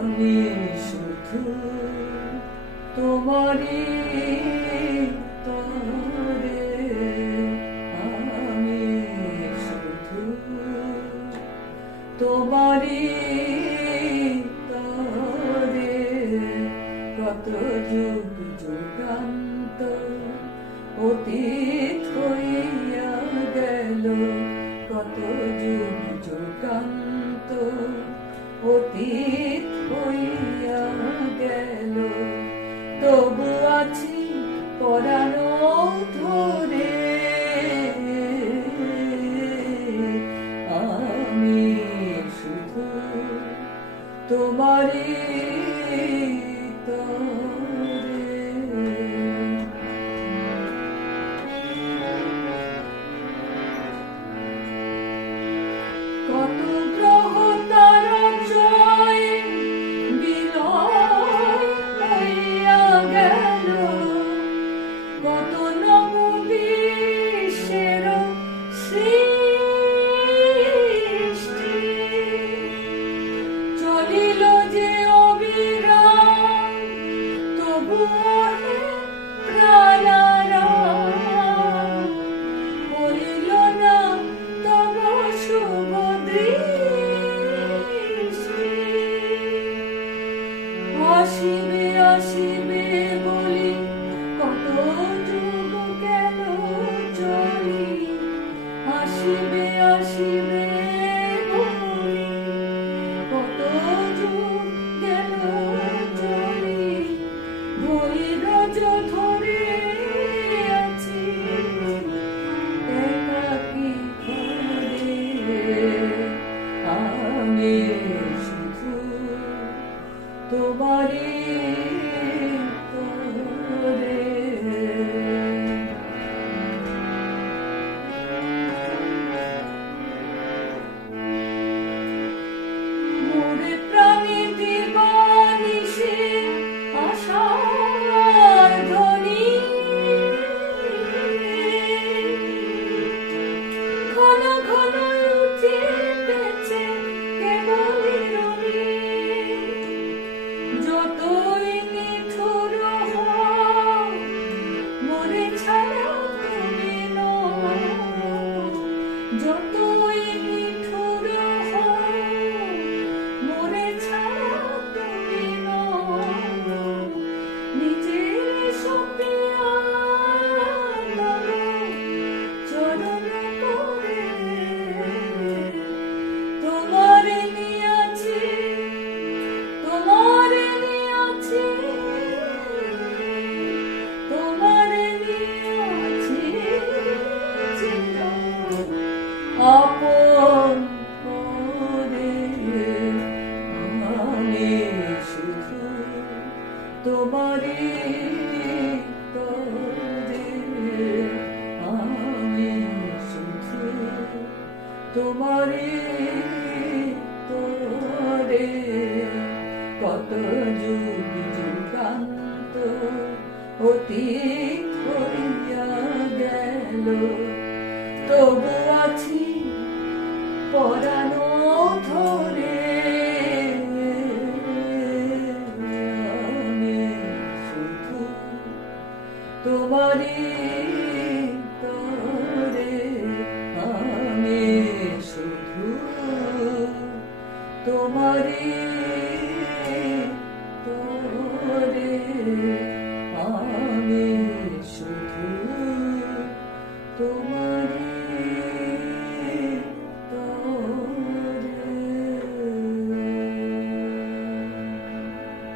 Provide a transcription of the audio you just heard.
আমি শুধু তোমারই তরে, আমি শুধু তোমারই তরে, কত যুগ যুগান্ত অতীত হইয়া গেল, কত যুগ যুগান্ত অতীত হইয়া গেল, তবু আছি পরাণ ধরে, আমি শুধু তোমারই তরে। কত গ্রহ তারা জয় বিলয় হইয়া গেল, কত নব বিশ্বের সৃষ্টি চলিল যে অবিরাম, তবুও হে প্রাণারাম হইল না তব শুভ দৃষ্টি। আসিবে আসিবে বলি কত যুগ গেল চলি, আসিবে আসিবে বলি কত যুগ গেল চলি, ধৈর্য ধরে আছি একাকী ঘরে, আমি শুধু তোমারই তরে। মোরে প্রাণে দিবানিশি আশার ধ্বনি, ঘন ঘন উঠিতেছে কেবলি রনি, যতই নিঠুর হও মোরে ছাড়া তুমি নও, যতই নিঠুর হও মোরে ছাড়া তুমি নও, নিজের সপিয়া তব চরণ পরে, তোমারে নিয়াছি তোমারে নিয়াছি তোমারে নিয়াছি চির আপন করে, আমি শুধু তোমারই তরে, আমি শুধু তোমারই তরে, কত যুগ যুগান্ত অতীত হইয়া গেল, তবু আছি পরাণ